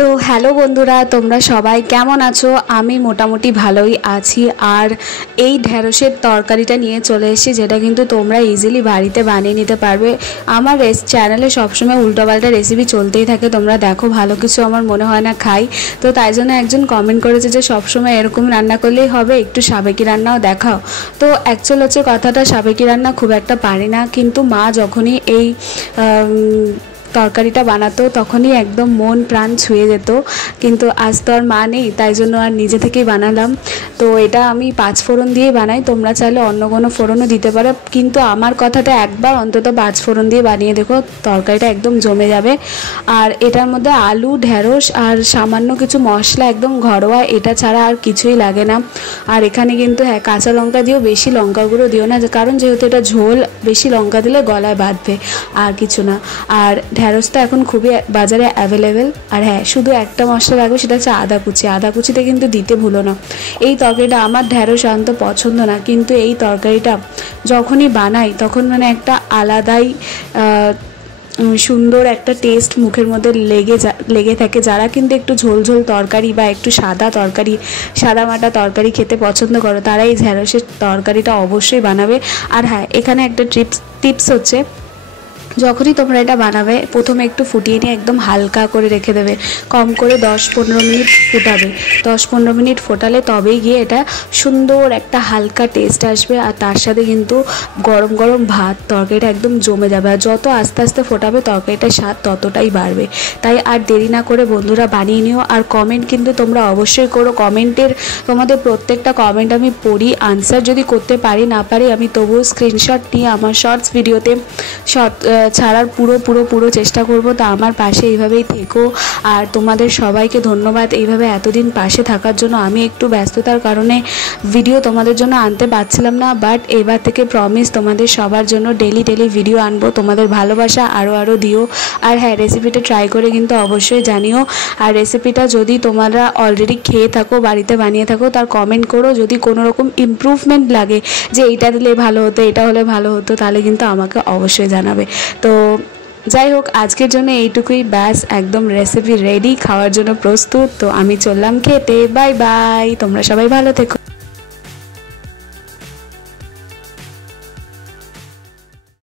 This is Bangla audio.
তো হ্যালো বন্ধুরা, তোমরা সবাই কেমন আছো? আমি মোটামুটি ভালোই আছি। আর এই ঢ্যাঁড়সের তরকারিটা নিয়ে চলে এসেছি, যেটা কিন্তু তোমরা ইজিলি বাড়িতে বানিয়ে নিতে পারবে। আমার চ্যানেলে সবসময় উল্টোপাল্টা রেসিপি চলতেই থাকে, তোমরা দেখো, ভালো কিছু আমার মনে হয় না খাই। তো তাই জন্য একজন কমেন্ট করেছে যে সবসময় এরকম রান্না করলেই হবে, একটু সাবেকি রান্নাও দেখাও। তো অ্যাকচুয়াল হচ্ছে কথাটা, সাবেকি রান্না খুব একটা পারি না, কিন্তু মা যখনই এই তরকারিটা বানাতো তখনই একদম মন প্রাণ ছুঁয়ে যেত। কিন্তু আজ তো আর মা নেই, তাই জন্য আর নিজে থেকেই বানালাম। তো এটা আমি 5 ফোড়ন দিয়ে বানাই, তোমরা চাইলে অন্য কোনো ফোড়নও দিতে পারো, কিন্তু আমার কথাটা একবার অন্তত 5 ফোড়ন দিয়ে বানিয়ে দেখো, তরকারিটা একদম জমে যাবে। আর এটার মধ্যে আলু, ঢ্যাঁড়স আর সামান্য কিছু মশলা, একদম ঘরোয়া, এটা ছাড়া আর কিছুই লাগে না। আর এখানে কিন্তু হ্যাঁ, কাঁচা লঙ্কা দিও, বেশি লঙ্কা গুঁড়ো দিও না, কারণ যেহেতু এটা ঝোল, বেশি লঙ্কা দিলে গলায় বাঁধবে, আর কিছু না। আর ঢ্যাঁড়সটা এখন খুবই বাজারে অ্যাভেলেবেল। আর হ্যাঁ, শুধু একটা মশলা লাগবে, সেটা হচ্ছে আদা কুচি। আদা কুচিতে কিন্তু দিতে ভুলো না। এই তরকারিটা, আমার ঢ্যাঁড়স আনতে পছন্দ না, কিন্তু এই তরকারিটা যখনই বানাই তখন মানে একটা আলাদাই সুন্দর একটা টেস্ট মুখের মধ্যে লেগে থাকে। যারা কিন্তু একটু ঝোল ঝোল তরকারি বা একটু সাদা মাটা তরকারি খেতে পছন্দ করো, তারা এই ঢ্যাঁড়সের তরকারিটা অবশ্যই বানাবে। আর হ্যাঁ, এখানে একটা টিপস হচ্ছে, যখনই তোমরা এটা বানাবে প্রথমে একটু ফুটিয়ে নিয়ে একদম হালকা করে রেখে দেবে, কম করে 10-15 মিনিট ফুটাবে। 10-15 মিনিট ফোটালে তবেই গিয়ে এটা সুন্দর একটা হালকা টেস্ট আসবে। আর তার সাথে কিন্তু গরম গরম ভাত, তরকারিটা একদম জমে যাবে। আর যত আস্তে আস্তে ফোটাবে তরকারিটার স্বাদ ততটাই বাড়বে। তাই আর দেরি না করে বন্ধুরা বানিয়ে নিও। আর কমেন্ট কিন্তু তোমরা অবশ্যই করো। তোমাদের প্রত্যেকটা কমেন্ট আমি পড়ি, আনসার যদি করতে পারি না পারি, আমি তবুও স্ক্রিনশট নিয়ে আমার শর্টস ভিডিওতে ছাড়ার পুরো চেষ্টা করব। তা আমার পাশে এইভাবেই থেকো। আর তোমাদের সবাইকে ধন্যবাদ এইভাবে এতদিন পাশে থাকার জন্য। আমি একটু ব্যস্ততার কারণে ভিডিও তোমাদের জন্য আনতে পারছিলাম না, বাট এবার থেকে প্রমিস তোমাদের সবার জন্য ডেলি ভিডিও আনবো। তোমাদের ভালোবাসা আরও দিও। আর হ্যাঁ, রেসিপিটা ট্রাই করে কিন্তু অবশ্যই জানিও। আর রেসিপিটা যদি তোমরা অলরেডি খেয়ে থাকো, বাড়িতে বানিয়ে থাকো, তার কমেন্ট করো। যদি কোনো রকম ইমপ্রুভমেন্ট লাগে, যে এইটা দিলে ভালো হতো, এটা হলে ভালো হতো, তাহলে কিন্তু আমাকে অবশ্যই জানাবে। তো যাই হোক, আজকের জন্য এইটুকুই, ব্যাস, একদম রেসিপি রেডি, খাওয়ার জন্য প্রস্তুত। তো আমি চললাম খেতে। বাই বাই, তোমরা সবাই ভালো থেকো।